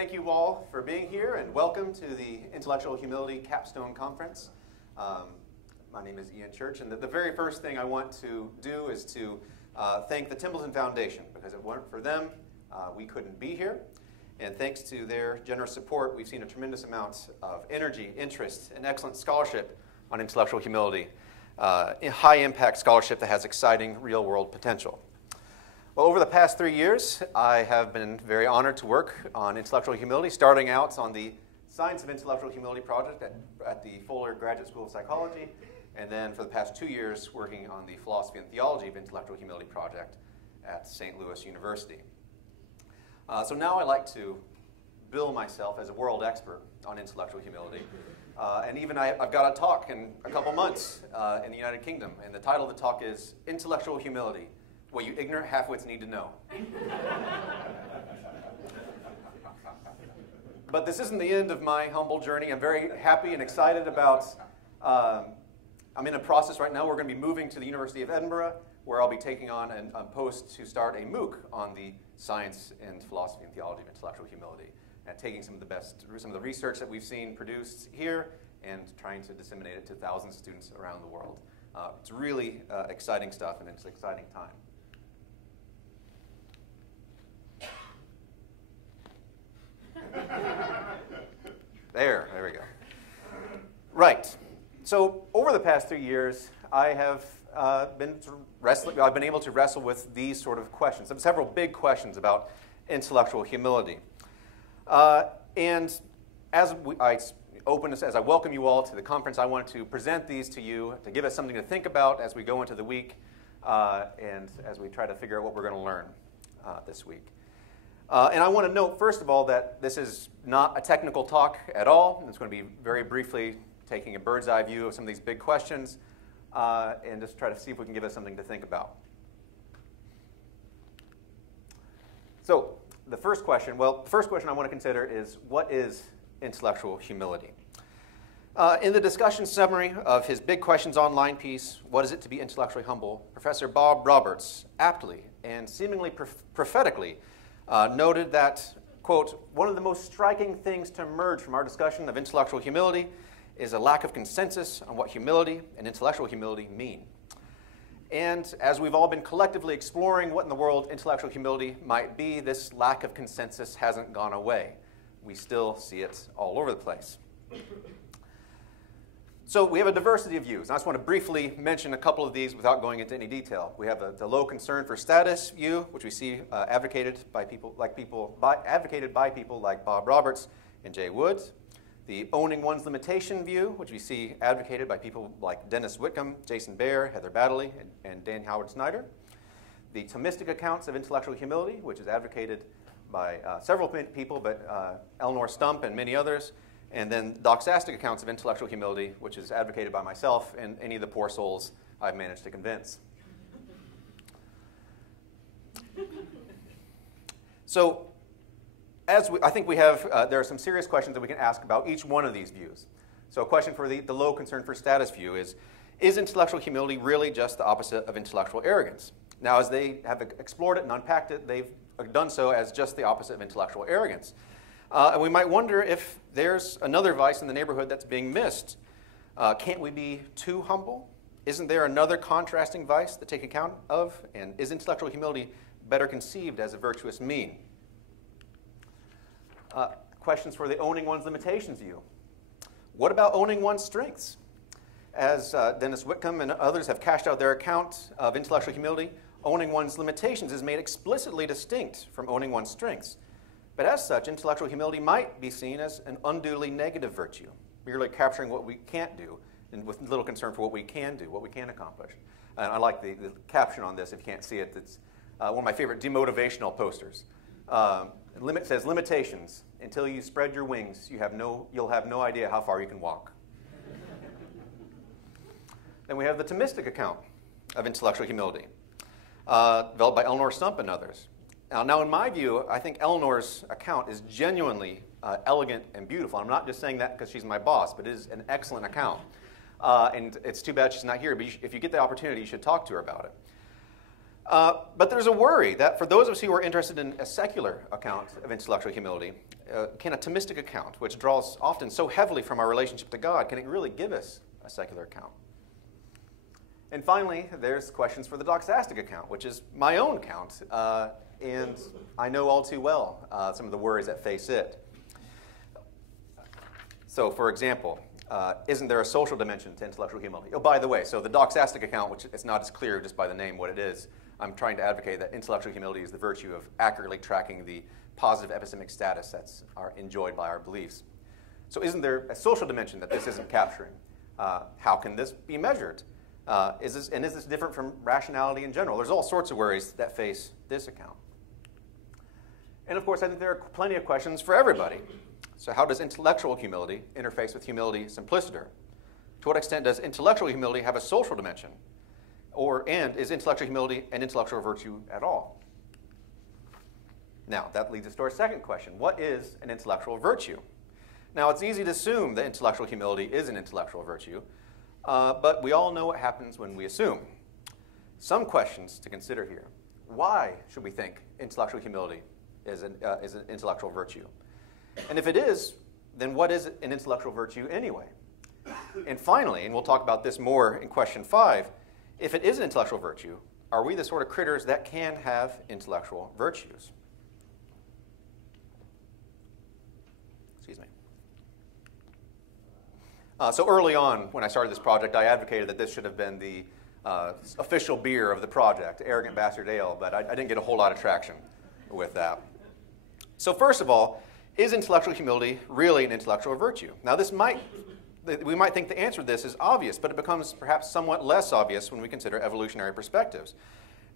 thank you all for being here, and welcome to the Intellectual Humility Capstone Conference. My name is Ian Church, and the very first thing I want to do is to thank the Templeton Foundation, because if it weren't for them, we couldn't be here. And thanks to their generous support, we've seen a tremendous amount of energy, interest, and excellent scholarship on intellectual humility, high-impact scholarship that has exciting real-world potential. Well, over the past 3 years, I have been very honored to work on intellectual humility, starting out on the Science of Intellectual Humility project at the Fuller Graduate School of Psychology, and then for the past 2 years working on the Philosophy and Theology of Intellectual Humility project at St. Louis University. So now I like to bill myself as a world expert on intellectual humility. And even I've got a talk in a couple months in the United Kingdom, and the title of the talk is Intellectual Humility, What You Ignorant Halfwits Need to Know. But this isn't the end of my humble journey. I'm very happy and excited about, I'm in a process right now. We're going to be moving to the University of Edinburgh, where I'll be taking on a post to start a MOOC on the science and philosophy and theology of intellectual humility, and taking some of the research that we've seen produced here and trying to disseminate it to thousands of students around the world. It's really exciting stuff, and it's an exciting time. There we go. Right. So over the past 3 years, I have been wrestling. I've been able to wrestle with these sort of questions, several big questions about intellectual humility. And as I welcome you all to the conference, I want to present these to you to give us something to think about as we go into the week and as we try to figure out what we're going to learn this week. And I want to note, first of all, that this is not a technical talk at all. It's going to be very briefly taking a bird's eye view of some of these big questions and just try to see if we can give us something to think about. So the first question I want to consider is, what is intellectual humility? In the discussion summary of his Big Questions Online piece, What is it to be intellectually humble?, Professor Bob Roberts aptly and seemingly prophetically noted that, quote, one of the most striking things to emerge from our discussion of intellectual humility is a lack of consensus on what humility and intellectual humility mean. And as we've all been collectively exploring what in the world intellectual humility might be, this lack of consensus hasn't gone away. We still see it all over the place. So we have a diversity of views. And I just want to briefly mention a couple of these without going into any detail. We have the low concern for status view, which we see advocated by people like Bob Roberts and Jay Woods. The owning one's limitation view, which we see advocated by people like Dennis Whitcomb, Jason Baer, Heather Baddeley, and Dan Howard Snyder. The Thomistic accounts of intellectual humility, which is advocated by several people, but Eleanor Stump and many others. And then doxastic accounts of intellectual humility, which is advocated by myself and any of the poor souls I've managed to convince. So, I think we have, there are some serious questions that we can ask about each one of these views. So a question for the low concern for status view is intellectual humility really just the opposite of intellectual arrogance? Now, as they have explored it and unpacked it, they've done so as just the opposite of intellectual arrogance. And we might wonder if there's another vice in the neighborhood that's being missed. Can't we be too humble? Isn't there another contrasting vice to take account of? And is intellectual humility better conceived as a virtuous mean? Questions for the owning one's limitations view. What about owning one's strengths? As Dennis Whitcomb and others have cashed out their account of intellectual humility, owning one's limitations is made explicitly distinct from owning one's strengths. But as such, intellectual humility might be seen as an unduly negative virtue, merely capturing what we can't do and with little concern for what we can do, what we can accomplish. And I like the caption on this, if you can't see it. It's one of my favorite demotivational posters. It says, limitations. Until you spread your wings, you'll have no idea how far you can walk. Then we have the Thomistic account of intellectual humility, developed by Eleanor Stump and others. Now, in my view, I think Eleanor's account is genuinely elegant and beautiful. I'm not just saying that because she's my boss, but it is an excellent account. And it's too bad she's not here, but if you get the opportunity, you should talk to her about it. But there's a worry that for those of us who are interested in a secular account of intellectual humility, can a Thomistic account, which draws often so heavily from our relationship to God, can it really give us a secular account? And finally, there's questions for the doxastic account, which is my own account, and I know all too well some of the worries that face it. So, for example, isn't there a social dimension to intellectual humility? Oh, by the way, so the doxastic account, which it's not as clear just by the name what it is, I'm trying to advocate that intellectual humility is the virtue of accurately tracking the positive epistemic status that's enjoyed by our beliefs. So isn't there a social dimension that this isn't capturing? How can this be measured? Is this different from rationality in general? There's all sorts of worries that face this account. And of course, I think there are plenty of questions for everybody. So how does intellectual humility interface with humility simpliciter? To what extent does intellectual humility have a social dimension? And is intellectual humility an intellectual virtue at all? Now, that leads us to our second question. What is an intellectual virtue? Now, it's easy to assume that intellectual humility is an intellectual virtue, but we all know what happens when we assume. Some questions to consider here. Why should we think intellectual humility is an intellectual virtue? And if it is, then what is an intellectual virtue anyway? And finally, and we'll talk about this more in question 5, if it is an intellectual virtue, are we the sort of critters that can have intellectual virtues? Excuse me. So early on, when I started this project, I advocated that this should have been the official beer of the project, Arrogant Bastard Ale, but I didn't get a whole lot of traction with that. So first of all, is intellectual humility really an intellectual virtue? Now we might think the answer to this is obvious, but it becomes perhaps somewhat less obvious when we consider evolutionary perspectives.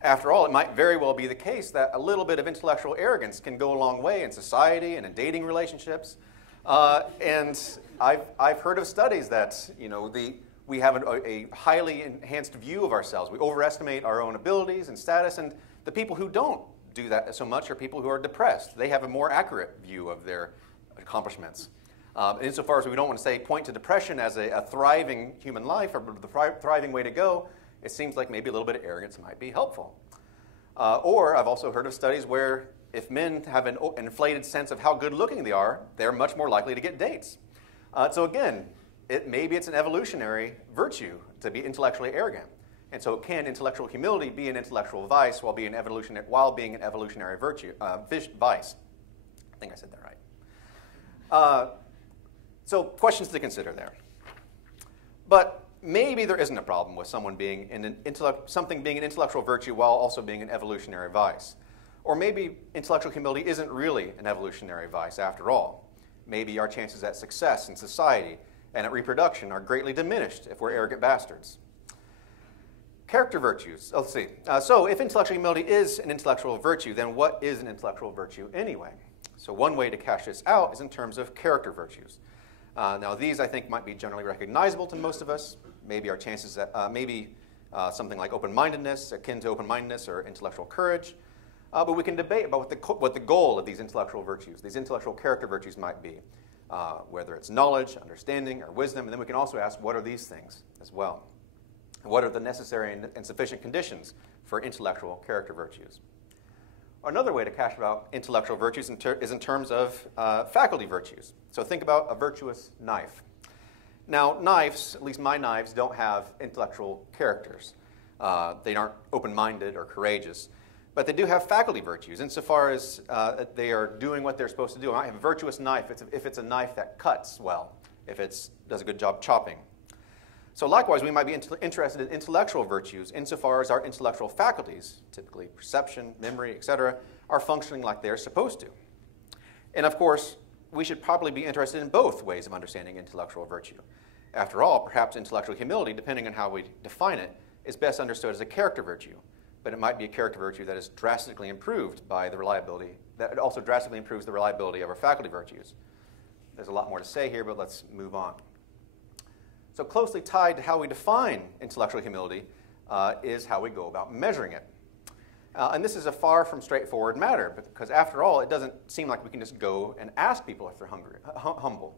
After all, it might very well be the case that a little bit of intellectual arrogance can go a long way in society and in dating relationships. And I've heard of studies that we have a highly enhanced view of ourselves. We overestimate our own abilities and status, and the people who don't do that so much are people who are depressed. They have a more accurate view of their accomplishments. Insofar as we don't want to point to depression as a thriving human life or the thriving way to go, it seems like maybe a little bit of arrogance might be helpful. Or I've also heard of studies where if men have an inflated sense of how good looking they are, they're much more likely to get dates. So again, maybe it's an evolutionary virtue to be intellectually arrogant. And so can intellectual humility be an intellectual vice while being an evolutionary virtue, vice? I think I said that right. So questions to consider there. But maybe there isn't a problem with someone being something being an intellectual virtue while also being an evolutionary vice. Or maybe intellectual humility isn't really an evolutionary vice after all. Maybe our chances at success in society and at reproduction are greatly diminished if we're arrogant bastards. Character virtues. Let's see. So if intellectual humility is an intellectual virtue, then what is an intellectual virtue anyway? So one way to cash this out is in terms of character virtues. Now these, I think, might be generally recognizable to most of us. Maybe our chances at, something like open-mindedness, akin to open-mindedness or intellectual courage. But we can debate about what the goal of these intellectual virtues, these intellectual character virtues might be, whether it's knowledge, understanding, or wisdom. And then we can also ask, what are these things as well? What are the necessary and sufficient conditions for intellectual character virtues? Another way to cash out intellectual virtues is in terms of faculty virtues. So think about a virtuous knife. Now, knives, at least my knives, don't have intellectual characters. They aren't open-minded or courageous. But they do have faculty virtues insofar as they are doing what they're supposed to do. I have a virtuous knife if it's a knife that cuts well, if it does a good job chopping. So likewise, we might be interested in intellectual virtues insofar as our intellectual faculties, typically perception, memory, etc., are functioning like they're supposed to. And of course, we should probably be interested in both ways of understanding intellectual virtue. After all, perhaps intellectual humility, depending on how we define it, is best understood as a character virtue. But it might be a character virtue that is drastically improved by the reliability, that it also drastically improves the reliability of our faculty virtues. There's a lot more to say here, but let's move on. So closely tied to how we define intellectual humility is how we go about measuring it. And this is a far from straightforward matter, because after all, it doesn't seem like we can just go and ask people if they're humble.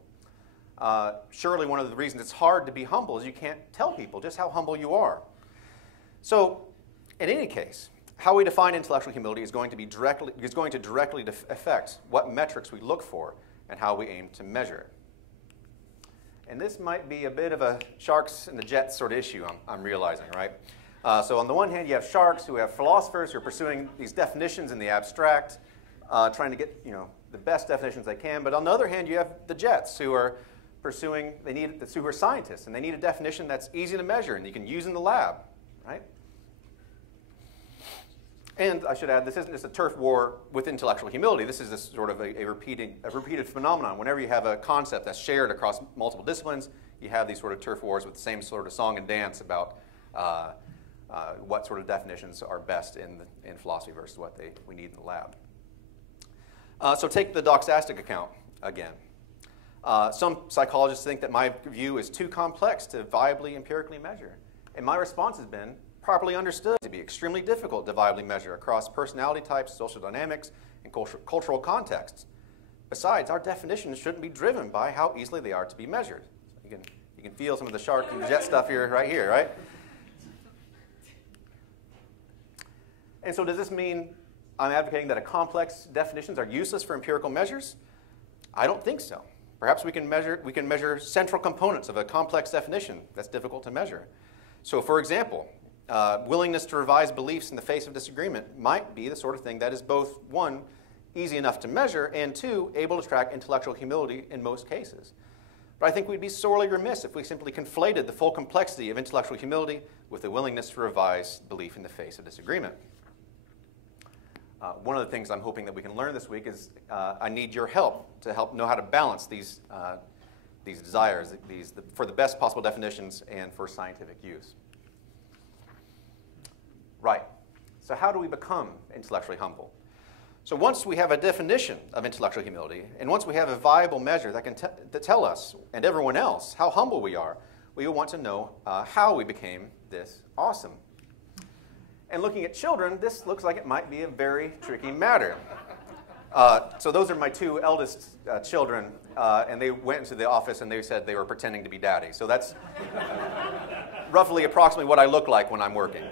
Surely one of the reasons it's hard to be humble is you can't tell people just how humble you are. So in any case, how we define intellectual humility is going to directly affect what metrics we look for and how we aim to measure it. And this might be a bit of a sharks and the jets sort of issue, I'm realizing, right? So on the one hand, you have sharks who have philosophers who are pursuing these definitions in the abstract, trying to get the best definitions they can. But on the other hand, you have the jets who are pursuing, who are scientists, and they need a definition that's easy to measure and you can use in the lab, right? And I should add, this isn't just a turf war with intellectual humility. This is this sort of a repeated phenomenon. Whenever you have a concept that's shared across multiple disciplines, you have these sort of turf wars with the same sort of song and dance about what sort of definitions are best in philosophy versus what we need in the lab. So take the doxastic account again. Some psychologists think that my view is too complex to viably empirically measure. And my response has been, properly understood to be extremely difficult to viably measure across personality types, social dynamics, and cultural contexts. Besides, our definitions shouldn't be driven by how easily they are to be measured. You can feel some of the shark and jet stuff right here, right? And so does this mean I'm advocating that complex definitions are useless for empirical measures? I don't think so. Perhaps we can measure central components of a complex definition that's difficult to measure. So for example, willingness to revise beliefs in the face of disagreement might be the sort of thing that is both, one, easy enough to measure, and two, able to track intellectual humility in most cases. But I think we'd be sorely remiss if we simply conflated the full complexity of intellectual humility with the willingness to revise belief in the face of disagreement. One of the things I'm hoping that we can learn this week is I need your help to help know how to balance these desires, for the best possible definitions and for scientific use. Right. So how do we become intellectually humble? So once we have a definition of intellectual humility, and once we have a viable measure that can tell us and everyone else how humble we are, we will want to know how we became this awesome. And looking at children, this looks like it might be a very tricky matter. So those are my two eldest children, and they went into the office and they said they were pretending to be daddy. So that's roughly approximately what I look like when I'm working.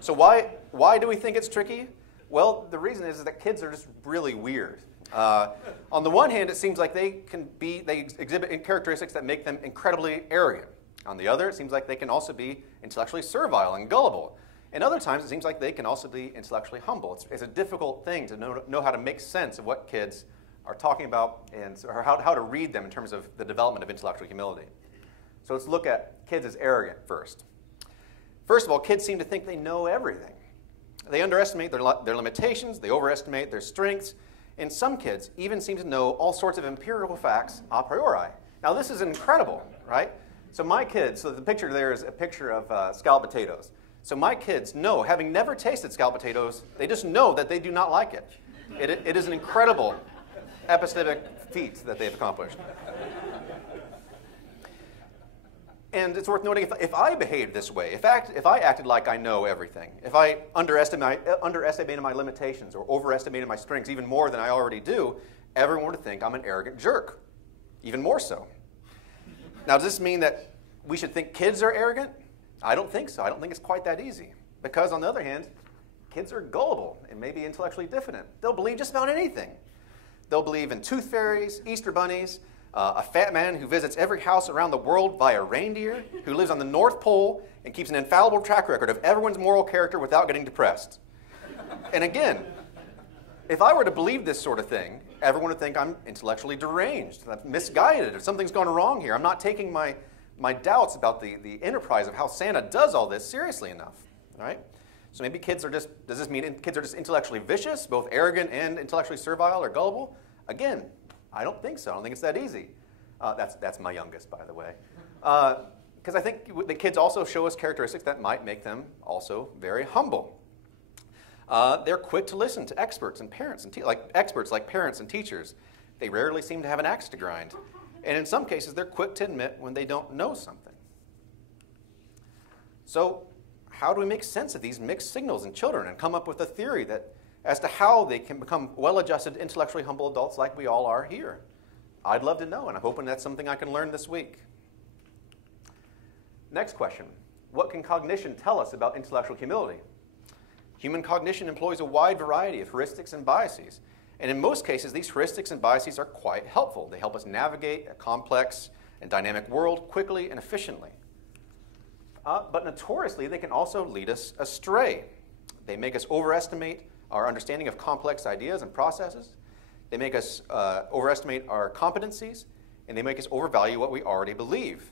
So why do we think it's tricky? Well, the reason is that kids are just really weird. On the one hand, it seems like they exhibit characteristics that make them incredibly arrogant. On the other, it seems like they can also be intellectually servile and gullible. And other times, it seems like they can also be intellectually humble. It's a difficult thing to know how to make sense of what kids are talking about and or how to read them in terms of the development of intellectual humility. So let's look at kids as arrogant first. First of all, kids seem to think they know everything. They underestimate their limitations, they overestimate their strengths, and some kids even seem to know all sorts of empirical facts a priori. Now this is incredible, right? So my kids, so the picture there is a picture of scalloped potatoes. So my kids know, having never tasted scalloped potatoes, they just know that they do not like it. It is an incredible epistemic feat that they've accomplished. And it's worth noting, if I behaved this way, if I acted like I know everything, if I underestimated my limitations or overestimated my strengths even more than I already do, everyone would think I'm an arrogant jerk, even more so. Now, does this mean that we should think kids are arrogant? I don't think so. I don't think it's quite that easy. Because, on the other hand, kids are gullible and maybe intellectually diffident. They'll believe just about anything. They'll believe in tooth fairies, Easter bunnies, a fat man who visits every house around the world via reindeer, who lives on the North Pole and keeps an infallible track record of everyone's moral character without getting depressed. And again, if I were to believe this sort of thing, everyone would think I'm intellectually deranged, I'm misguided, or something's gone wrong here. I'm not taking my doubts about the enterprise of how Santa does all this seriously enough, right? So maybe kids are just, does this mean kids are just intellectually vicious, both arrogant and intellectually servile or gullible? Again, I don't think so. I don't think it's that easy. That's my youngest, by the way. Because I think the kids also show us characteristics that might make them also very humble. They're quick to listen to experts and parents, experts like parents and teachers. They rarely seem to have an axe to grind. And in some cases, they're quick to admit when they don't know something. So how do we make sense of these mixed signals in children and come up with a theory as to how they can become well-adjusted, intellectually humble adults like we all are here? I'd love to know, and I'm hoping that's something I can learn this week. Next question. what can cognition tell us about intellectual humility? Human cognition employs a wide variety of heuristics and biases. And in most cases, these heuristics and biases are quite helpful. They help us navigate a complex and dynamic world quickly and efficiently. But notoriously, they can also lead us astray. They make us overestimate our understanding of complex ideas and processes. They make us overestimate our competencies, and they make us overvalue what we already believe.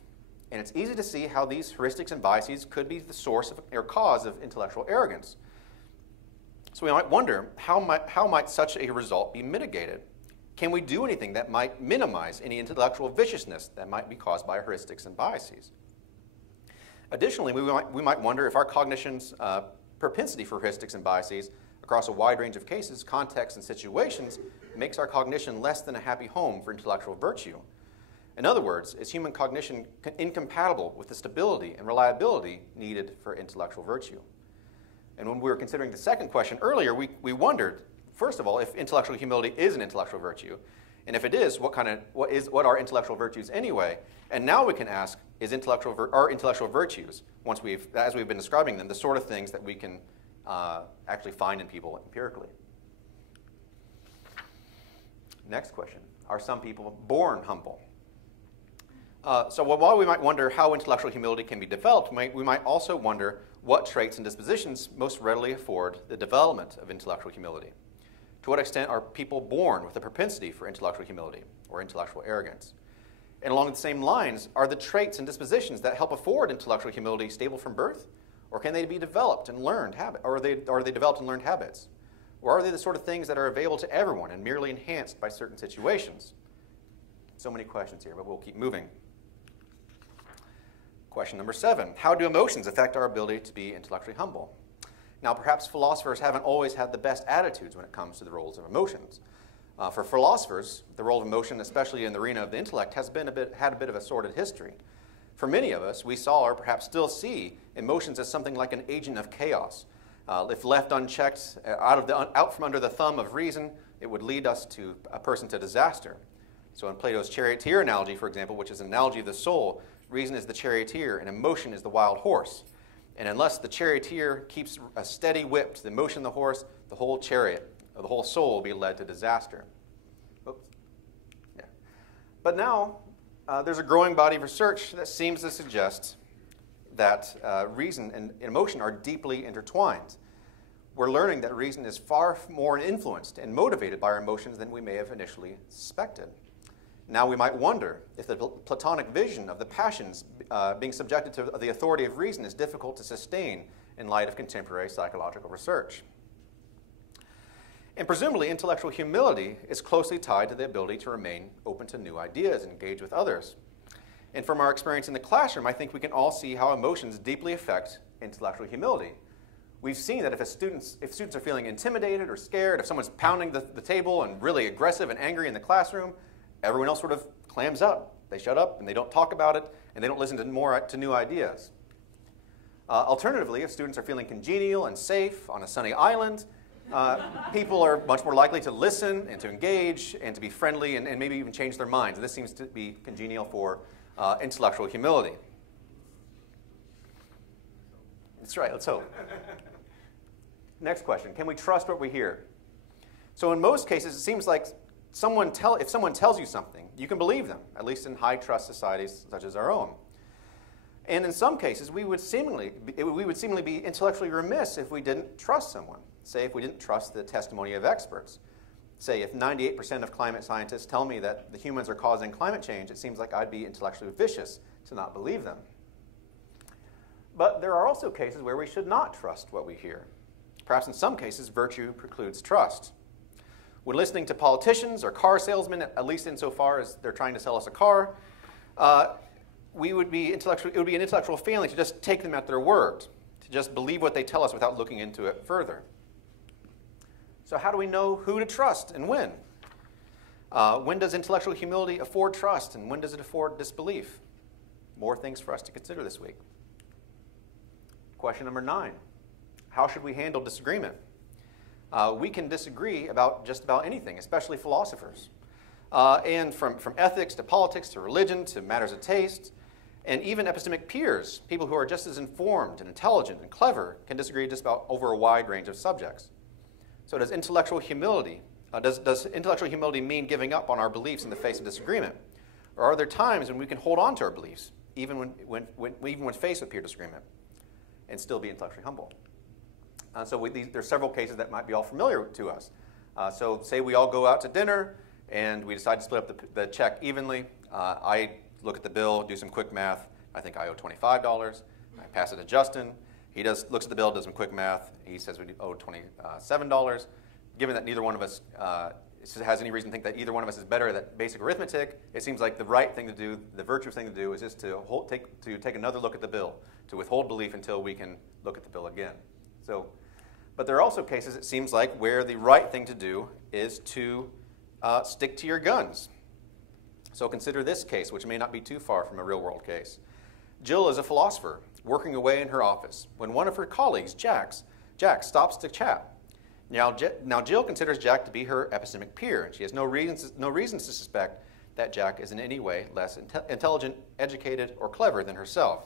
And it's easy to see how these heuristics and biases could be the source of, or cause of intellectual arrogance. So we might wonder, how might such a result be mitigated? Can we do anything that might minimize any intellectual viciousness that might be caused by heuristics and biases? Additionally, we might wonder if our cognition's propensity for heuristics and biases across a wide range of cases, contexts, and situations makes our cognition less than a happy home for intellectual virtue. In other words, is human cognition incompatible with the stability and reliability needed for intellectual virtue? And when we were considering the second question earlier, we wondered, first of all, if intellectual humility is an intellectual virtue. And if it is, what are intellectual virtues anyway? And now we can ask, are intellectual virtues, as we've been describing them, the sort of things that we can actually find in people empirically? Next question, are some people born humble? So while we might wonder how intellectual humility can be developed, we might also wonder what traits and dispositions most readily afford the development of intellectual humility. To what extent are people born with a propensity for intellectual humility or intellectual arrogance? And along the same lines, are the traits and dispositions that help afford intellectual humility stable from birth? Or can they be developed and learned habits? Or are they developed and learned habits? Or are they the sort of things that are available to everyone and merely enhanced by certain situations? So many questions here, but we'll keep moving. Question number 7, how do emotions affect our ability to be intellectually humble? Now, perhaps philosophers haven't always had the best attitudes when it comes to the roles of emotions. For philosophers, the role of emotion, especially in the arena of the intellect, had a bit of a sordid history. For many of us, we saw or perhaps still see emotions as something like an agent of chaos. If left unchecked, out from under the thumb of reason, it would lead us to a person to disaster. So in Plato's charioteer analogy, for example, which is an analogy of the soul, reason is the charioteer and emotion is the wild horse. And unless the charioteer keeps a steady whip to the motion of the horse, the whole chariot, or the whole soul will be led to disaster. Oops. Yeah. But now, there's a growing body of research that seems to suggest that reason and emotion are deeply intertwined. We're learning that reason is far more influenced and motivated by our emotions than we may have initially suspected. Now we might wonder if the Platonic vision of the passions being subjected to the authority of reason is difficult to sustain in light of contemporary psychological research. And presumably, intellectual humility is closely tied to the ability to remain open to new ideas and engage with others. And from our experience in the classroom, I think we can all see how emotions deeply affect intellectual humility. We've seen that if students are feeling intimidated or scared, if someone's pounding the table and really aggressive and angry in the classroom, everyone else sort of clams up. They shut up and they don't talk about it and they don't listen to new ideas. Alternatively, if students are feeling congenial and safe on a sunny island, people are much more likely to listen and to engage and to be friendly and maybe even change their minds. And this seems to be congenial for intellectual humility. That's right, let's hope. Next question, can we trust what we hear? So in most cases, it seems like if someone tells you something, you can believe them, at least in high-trust societies such as our own. And in some cases, we would seemingly be intellectually remiss if we didn't trust someone. Say if we didn't trust the testimony of experts. Say if 98% of climate scientists tell me that the humans are causing climate change, it seems like I'd be intellectually vicious to not believe them. But there are also cases where we should not trust what we hear. Perhaps in some cases, virtue precludes trust. When listening to politicians or car salesmen, at least insofar as they're trying to sell us a car, it would be an intellectual failing to just take them at their word, to just believe what they tell us without looking into it further. So how do we know who to trust and when? When does intellectual humility afford trust, and when does it afford disbelief? More things for us to consider this week. Question number 9. How should we handle disagreement? We can disagree about just about anything, especially philosophers. And from ethics to politics to religion to matters of taste. And even epistemic peers, people who are just as informed and intelligent and clever, can disagree just about over a wide range of subjects. So does intellectual humility mean giving up on our beliefs in the face of disagreement? Or are there times when we can hold on to our beliefs, even when faced with peer disagreement, and still be intellectually humble? There's several cases that might be all familiar to us. So say we all go out to dinner, and we decide to split up the check evenly. I look at the bill, do some quick math. I think I owe $25. I pass it to Justin. He looks at the bill, does some quick math. He says we owe $27. Given that neither one of us has any reason to think that either one of us is better at that basic arithmetic, it seems like the right thing to do, the virtuous thing to do, is just to take another look at the bill, to withhold belief until we can look at the bill again. But there are also cases, it seems like, where the right thing to do is to stick to your guns. So consider this case, which may not be too far from a real-world case. Jill is a philosopher working away in her office when one of her colleagues, Jack, stops to chat. Now Jill considers Jack to be her epistemic peer, and she has no reasons to suspect that Jack is in any way less intelligent, educated, or clever than herself.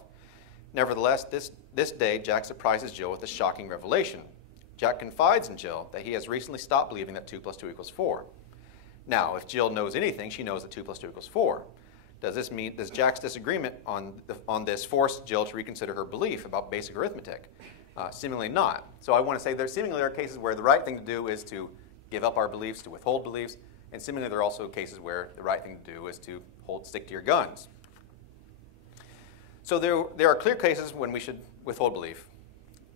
Nevertheless, this day, Jack surprises Jill with a shocking revelation. Jack confides in Jill that he has recently stopped believing that 2 + 2 = 4. Now, if Jill knows anything, she knows that 2 + 2 = 4. Does Jack's disagreement on this force Jill to reconsider her belief about basic arithmetic? Seemingly not. So I want to say there are cases where the right thing to do is to give up our beliefs, to withhold beliefs, and seemingly there are also cases where the right thing to do is to stick to your guns. So there are clear cases when we should withhold belief,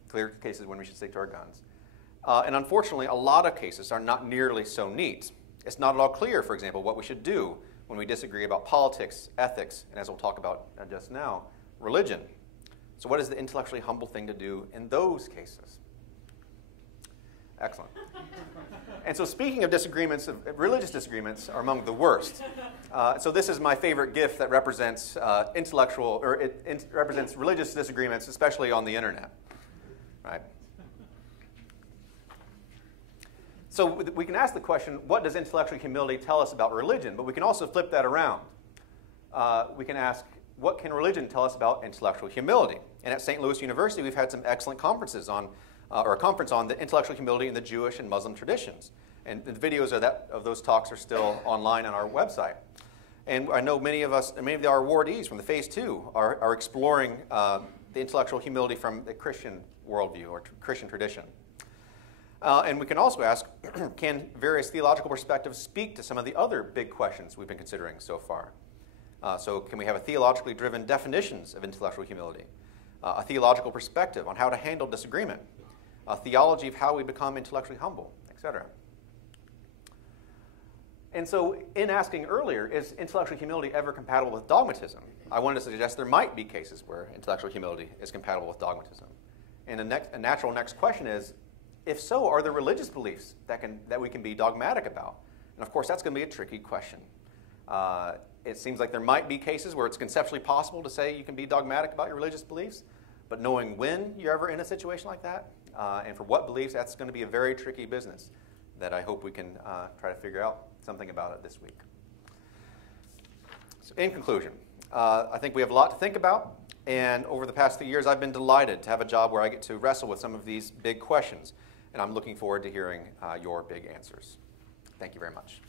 clear cases when we should stick to our guns. And unfortunately, a lot of cases are not nearly so neat. It's not at all clear, for example, what we should do when we disagree about politics, ethics, and as we'll talk about just now, religion. So what is the intellectually humble thing to do in those cases? Excellent. And so speaking of disagreements, religious disagreements are among the worst. So this is my favorite GIF that represents represents religious disagreements, especially on the internet. Right? So we can ask the question, what does intellectual humility tell us about religion? But we can also flip that around. We can ask, what can religion tell us about intellectual humility? And at St. Louis University, we've had some excellent conferences or a conference on the intellectual humility in the Jewish and Muslim traditions. And the videos of those talks are still online on our website. And I know many of our awardees from the Phase 2 are exploring the intellectual humility from the Christian worldview or Christian tradition. And we can also ask, can various theological perspectives speak to some of the other big questions we've been considering so far? So can we have a theologically driven definitions of intellectual humility? A theological perspective on how to handle disagreement? A theology of how we become intellectually humble, etc. And so in asking earlier, is intellectual humility ever compatible with dogmatism? I wanted to suggest there might be cases where intellectual humility is compatible with dogmatism. And a natural next question is, if so, are there religious beliefs that we can be dogmatic about? And of course, that's going to be a tricky question. It seems like there might be cases where it's conceptually possible to say you can be dogmatic about your religious beliefs, but knowing when you're ever in a situation like that, and for what beliefs, that's going to be a very tricky business that I hope we can try to figure out something about it this week. So in conclusion, I think we have a lot to think about, and over the past few years, I've been delighted to have a job where I get to wrestle with some of these big questions, and I'm looking forward to hearing your big answers. Thank you very much.